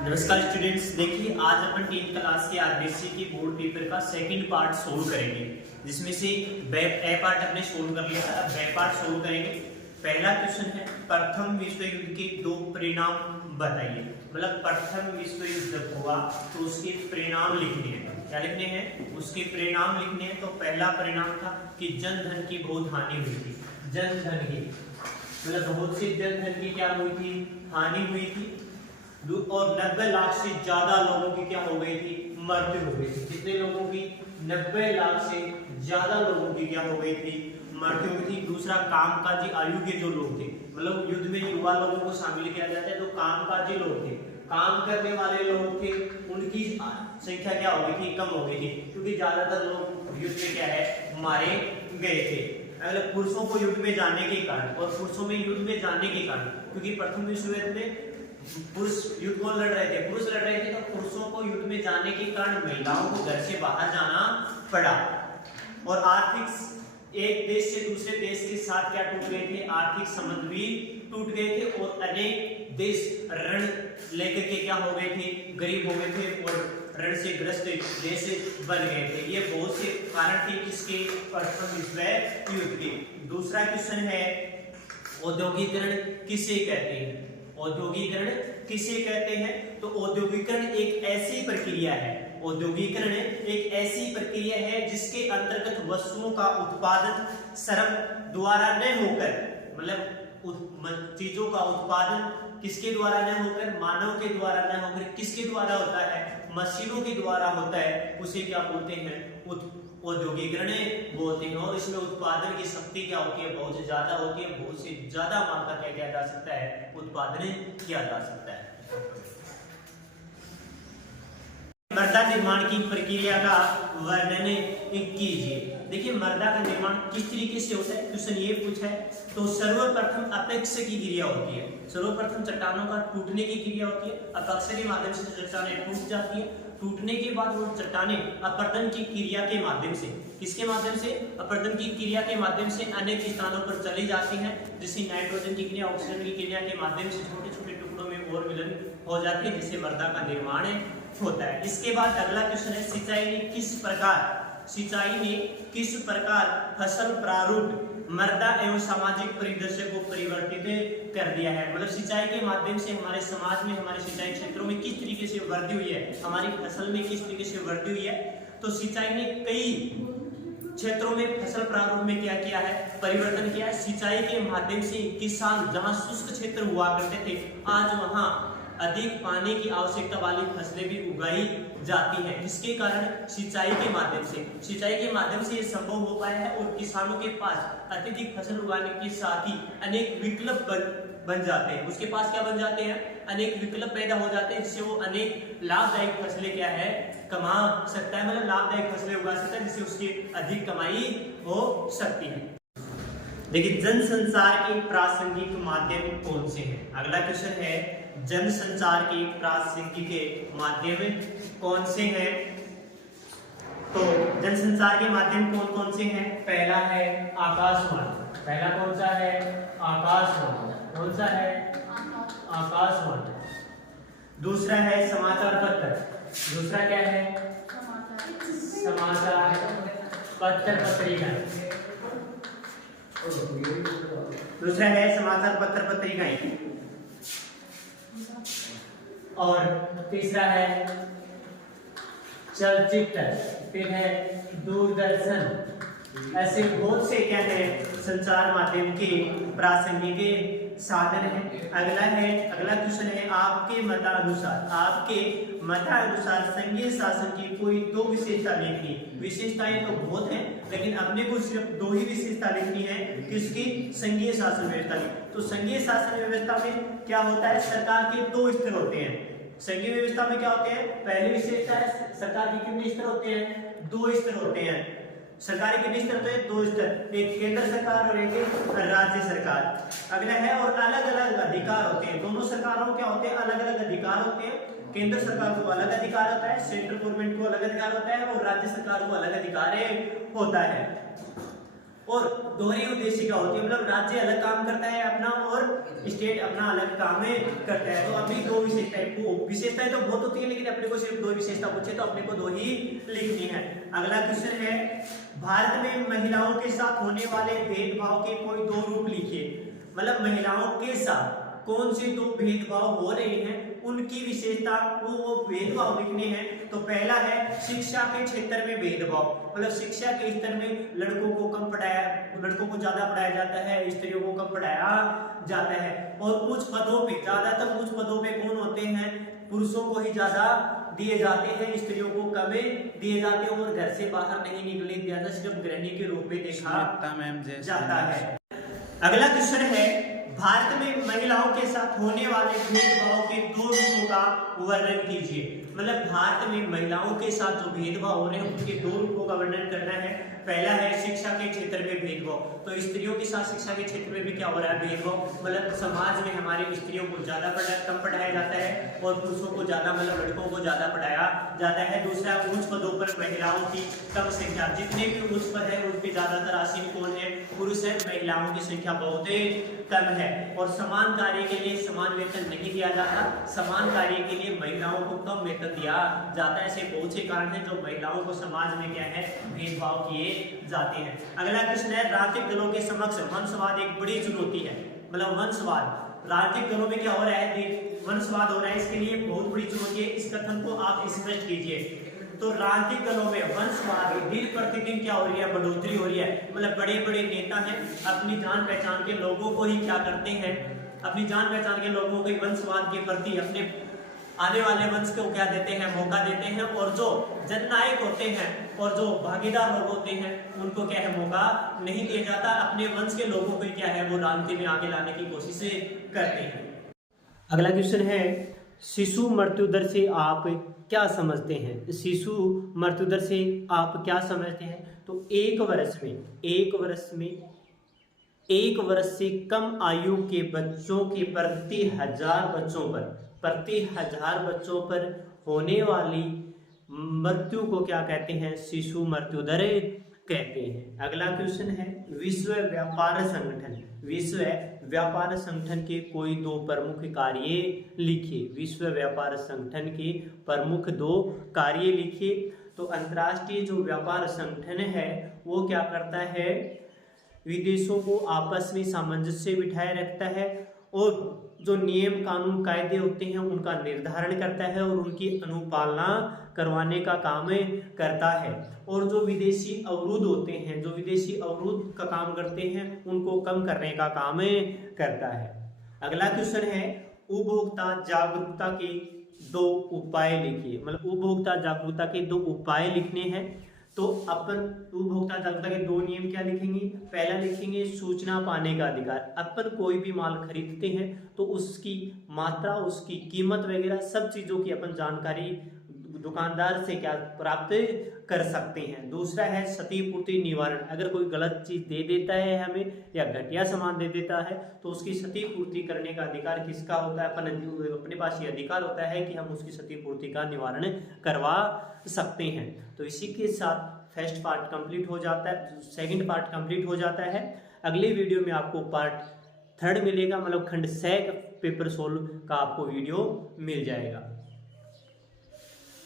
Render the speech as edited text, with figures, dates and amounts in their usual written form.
नमस्कार स्टूडेंट्स, देखिए आज अपन 10th क्लास के आरबीसी के बोर्ड पेपर का सेकंड पार्ट सोल्व करेंगे, जिसमें से ए पार्ट हमने सोल्व कर लिया था। अब बी पार्ट सोल्व करेंगे। पहला क्वेश्चन है, प्रथम विश्व युद्ध के दो परिणाम बताइए। मतलब प्रथम विश्व युद्ध हुआ तो उसके परिणाम लिखने हैं। क्या लिखने हैं? उसके परिणाम लिखने हैं। तो पहला परिणाम था कि जन धन की बहुत हानि हुई थी। जन धन की मतलब बहुत से जन धन की क्या हुई थी? हानि हुई थी। और 90 लाख से ज्यादा लोगों की क्या हो गई थी? मृत्यु हो गई थी। कितने लोगों की? 90 लाख से ज्यादा लोगों की क्या हो गई थी? मृत्यु हुई थी। दूसरा, कामकाजी आयु के जो लोग थे, मतलब युद्ध में युवा लोगों को शामिल किया जाता है, तो कामकाजी लोग थे, काम करने वाले लोग थे, उनकी संख्या क्या हो गई थी? कम हो गई थी, क्योंकि ज्यादातर लोग युद्ध में क्या है? मारे गए थे। अगर पुरुषों को युद्ध में जाने के कारण और पुरुषों में युद्ध में जाने के कारण, क्योंकि प्रथम विश्व युद्ध में पुरुष युद्ध कौन लड़ रहे थे? पुरुष लड़ रहे थे। तो पुरुषों को युद्ध में जाने के कारण महिलाओं को घर से बाहर जाना पड़ा। और आर्थिक एक देश से दूसरे देश के साथ क्या टूट गए थे? आर्थिक संबंध भी टूट गए थे। और अनेक देश ऋण लेकर के क्या हो गए थे? गरीब हो गए थे और ऋण से ग्रस्त देश बन गए थे। ये बहुत से कारण थे किसके? प्रथम विश्व युद्ध के। दूसरा क्वेश्चन है, औद्योगिकरण किसे कहते हैं? औद्योगिकरण किसे कहते हैं? तो औद्योगिकरण एक ऐसी प्रक्रिया है, औद्योगिकरण एक ऐसी प्रक्रिया है जिसके अंतर्गत वस्तुओं का उत्पादन श्रम द्वारा न होकर, मतलब चीजों का उत्पादन किसके द्वारा न होकर? मानव के द्वारा न होकर किसके द्वारा होता है? मशीनों के द्वारा होता है। उसे क्या बोलते हैं? औद्योगिकरण बोलते हैं। और इसमें उत्पादन की शक्ति क्या होती है? बहुत ज्यादा होती है। बहुत से ज्यादा मात्रा क्या किया जा सकता है? उत्पादन किया जा सकता है। मृदा निर्माण की प्रक्रिया का वर्णन कीजिए। देखिए, मृदा का निर्माण किस तरीके से होता है? क्वेश्चन ये पूछा है। तो सर्वप्रथम अपेक्ष की क्रिया होती है। सर्वप्रथम चट्टानों का टूटने की क्रिया होती है। अपेक्ष के माध्यम से चट्टानें टूट जाती है। टूटने के बाद वो चट्टानें अपर्दन की क्रिया के माध्यम से, किसके माध्यम से? अपर्दन की क्रिया के माध्यम से अनेक स्थानों पर चली जाती हैं, जिससे नाइट्रोजन की क्रिया, ऑक्सीजन की क्रिया के माध्यम से छोटे छोटे टुकड़ों में और मिलन हो जाती है, जिससे मृदा का निर्माण होता है। इसके बाद अगला क्वेश्चन है, सिंचाई ने किस प्रकार फसल प्रारूप, मृदा एवं सामाजिक परिदृश्य को परिवर्तित कर दिया है? मतलब सिंचाई के माध्यम से हमारे समाज में, हमारे सिंचाई क्षेत्रों में किस तरीके से वृद्धि हुई है, हमारी फसल में किस तरीके से वृद्धि हुई है। तो सिंचाई ने कई क्षेत्रों में फसल प्रारूप में क्या किया है? परिवर्तन किया है। सिंचाई के माध्यम से किसान जहां शुष्क क्षेत्र हुआ करते थे, आज वहां अधिक पानी की आवश्यकता वाली फसलें भी उगाई जाती हैं। किसके कारण? सिंचाई के माध्यम से। सिंचाई के माध्यम से ये संभव हो पाया है। और किसानों के पास अत्यधिक फसल उगाने के साथ ही अनेक विकल्प बन जाते हैं। उसके पास क्या बन जाते हैं? अनेक विकल्प पैदा हो जाते हैं, जिससे वो अनेक लाभदायक फसलें क्या है? कमा सकता है। मतलब लाभदायक फसलें उगा सकता है, जिससे उसकी अधिक कमाई हो सकती है। देखिए, जनसंचार के प्रासंगिक माध्यम कौन से हैं? अगला क्वेश्चन है, जनसंचार के प्रासंगिक माध्यम कौन से हैं? तो जनसंचार के माध्यम कौन कौन से हैं? पहला है आकाशवाणी। पहला कौन सा है? आकाशवाणी। कौन सा है? आकाशवाणी। दूसरा है समाचार पत्र। दूसरा क्या है? समाचार पत्र, पत्रिका। दूसरा है समाचार पत्र, पत्रिकाएं। और तीसरा है चलचित्र, फिर है दूरदर्शन। ऐसे बहुत से क्या है? संचार माध्यम के प्रासंगिक साधन है। अगला क्वेश्चन है, आपके मतानुसार संघीय शासन की कोई दो विशेषता लिखनी। विशेषताएं तो बहुत हैं, लेकिन अपने को सिर्फ दो ही विशेषता लिखनी है। किसकी? संघीय शासन व्यवस्था की। तो संघीय शासन व्यवस्था में क्या होता है? सरकार के दो स्तर होते हैं। संघीय व्यवस्था में क्या होते हैं? पहली विशेषता है, सरकार के कितने स्तर होते हैं? दो स्तर होते हैं। सरकार के कितने स्तर होते हैं? दो स्तर, एक केंद्र सरकार और एक राज्य सरकार। अगला है, और अलग अलग अधिकार होते हैं। दोनों सरकारों को क्या होते हैं? अलग अलग अधिकार होते हैं। केंद्र सरकार को अलग अधिकार होता है, सेंट्रल गवर्नमेंट को अलग अधिकार होता है, और राज्य सरकार को अलग अधिकार होता है। और दोहरी उद्देश्य क्या होती है, मतलब राज्य अलग काम करता है अपना और स्टेट अपना अलग काम करता है। तो अभी दो विशेषताएं तो बहुत होती है, लेकिन अपने को सिर्फ दो विशेषता पूछे तो अपने को दो ही लिखनी है। अगला क्वेश्चन है, भारत में महिलाओं के साथ होने वाले भेदभाव के कोई दो रूप लिखिए। मतलब महिलाओं के साथ कौन से दो भेदभाव हो रहे हैं उनकी विशेषता वो भेदभाव लिखने हैं। तो पहला है शिक्षा के क्षेत्र में भेदभाव, मतलब शिक्षा के स्तर में लड़कों को ज्यादा पढ़ाया जाता है, स्त्रियों को कम पढ़ाया जाता है। और कुछ पदों पे ज्यादातर कुछ पदों पे कौन होते हैं, पुरुषों को ही ज्यादा दिए जाते हैं, स्त्रियों को कम दिए जाते हैं और घर से बाहर नहीं निकलने दिया जाता, सिर्फ गृहिणी के रूप में देखा जाता है। अगला क्वेश्चन है, भारत में महिलाओं के साथ होने वाले भेदभाव के दो रूपों का वर्णन कीजिए। मतलब भारत में महिलाओं के साथ जो भेदभाव हो रहे हैं उनके दो रूपों का वर्णन करना है। पहला है शिक्षा के क्षेत्र में भेदभाव, तो स्त्रियों के साथ शिक्षा के क्षेत्र में भी क्या हो रहा है, भेदभाव। मतलब समाज में हमारी स्त्रियों को कम पढ़ाया जाता है और पुरुषों को ज्यादा, मतलब लड़कों को ज्यादा पढ़ाया जाता है। दूसरा, उच्च पदों पर महिलाओं की कम संख्या, जितने भी उच्च पद है उन पे ज्यादातर आसीन कौन है, पुरुष है, महिलाओं की संख्या बहुत कम है। और समान कार्य के लिए समान वेतन नहीं दिया जाता, समान कार्य के लिए महिलाओं को कम वेतन दिया जाता है। ऐसे बहुत से कारण हैं जो महिलाओं को समाज में क्या है, भेदभाव किए जाते हैं। अगला प्रश्न है, राजनीतिक दलों के समक्ष वंशवाद एक बड़ी चुनौती है। मतलब वंशवाद राजनीतिक दलों में क्या हो रहा है, वंशवाद हो रहा है, इसके लिए बहुत बड़ी चुनौती है। इस कथन को आप स्पष्ट कीजिए। तो राजनीतिक दलों में वंशवाद दिन प्रतिदिन क्या हो रही है, बढ़ोतरी हो रही है। मतलब बड़े बड़े नेता हैं, अपनी जान पहचान के लोगों को ही क्या करते हैं, अपनी जान पहचान के लोगों को वंशवाद के प्रति अपने आने वाले वंश को क्या देते हैं, मौका देते हैं। और जो जननायक होते हैं और जो भागीदार लोग होते हैं उनको क्या है, मौका नहीं दिया जाता। अपने वंश के लोगों को क्या है, वो राजनीति में आगे लाने की कोशिश करते हैं। अगला क्वेश्चन है, शिशु मृत्यु दर से आप क्या समझते हैं। शिशु मृत्यु दर से आप क्या समझते हैं। तो एक वर्ष से कम आयु के बच्चों के प्रति हजार बच्चों पर होने वाली मृत्यु को क्या कहते हैं, शिशु मृत्यु दर कहते हैं। अगला क्वेश्चन है, विश्व व्यापार संगठन के कोई दो प्रमुख कार्य लिखिए। विश्व व्यापार संगठन के प्रमुख दो कार्य लिखिए। तो अंतर्राष्ट्रीय जो व्यापार संगठन है वो क्या करता है, विदेशों को आपस में सामंजस्य बिठाए रखता है और जो नियम कानून कायदे होते हैं उनका निर्धारण करता है और उनकी अनुपालना करवाने का काम करता है। और जो विदेशी अवरोध होते हैं, जो विदेशी अवरोध का काम करते हैं, उनको कम करने का काम करता है। अगला क्वेश्चन है, उपभोक्ता जागरूकता के दो उपाय लिखिए। मतलब उपभोक्ता जागरूकता के दो उपाय लिखने हैं। तो अपन उपभोक्ता जागरूकता के दो नियम क्या लिखेंगे। पहला लिखेंगे सूचना पाने का अधिकार। अपन कोई भी माल खरीदते हैं तो उसकी मात्रा, उसकी कीमत वगैरह सब चीजों की अपन जानकारी दुकानदार से क्या प्राप्त कर सकते हैं। दूसरा है क्षतिपूर्ति निवारण। अगर कोई गलत चीज दे देता है हमें या घटिया सामान दे देता है तो उसकी क्षतिपूर्ति करने का अधिकार किसका होता है, अपने पास ये अधिकार होता है कि हम उसकी क्षतिपूर्ति का निवारण करवा सकते हैं। तो इसी के साथ फर्स्ट पार्ट कंप्लीट हो जाता है, सेकंड पार्ट कंप्लीट हो जाता है। अगले वीडियो में आपको पार्ट थर्ड मिलेगा, मतलब खंड 6 पेपर 16 का आपको वीडियो मिल जाएगा।